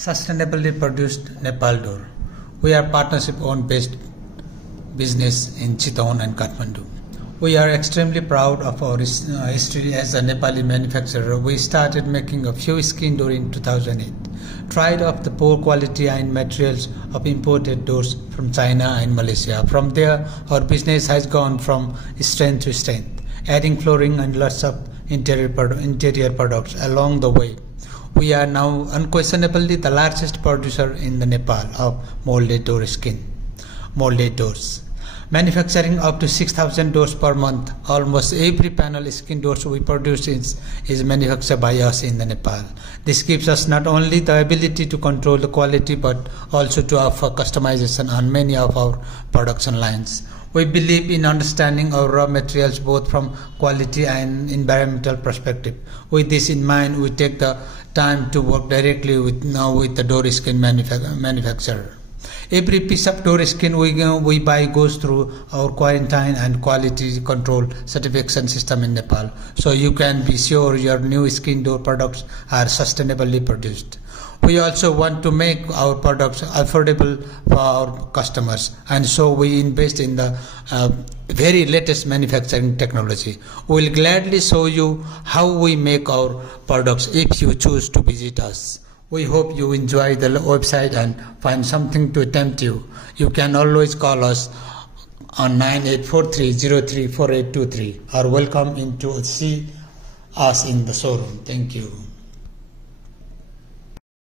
Sustainably produced Nepal door. We are partnership-owned based business in Chitwan and Kathmandu. We are extremely proud of our history as a Nepali manufacturer. We started making a few skin doors in 2008. Tried of the poor quality and materials of imported doors from China and Malaysia. From there, our business has gone from strength to strength, adding flooring and lots of interior products along the way. We are now unquestionably the largest producer in the Nepal of molded doors. Manufacturing up to 6,000 doors per month. Almost every panel skin doors we produce is manufactured by us in the Nepal. This gives us not only the ability to control the quality but also to offer customization on many of our production lines. We believe in understanding our raw materials both from quality and environmental perspective. With this in mind, we take the time to work directly with the door skin manufacturer. Every piece of door skin we buy goes through our quarantine and quality control certification system in Nepal, so you can be sure your new skin door products are sustainably produced. We also want to make our products affordable for our customers, and so we invest in the very latest manufacturing technology. We will gladly show you how we make our products if you choose to visit us. We hope you enjoy the website and find something to tempt you. You can always call us on 9843034823 or welcome in to see us in the showroom. Thank you.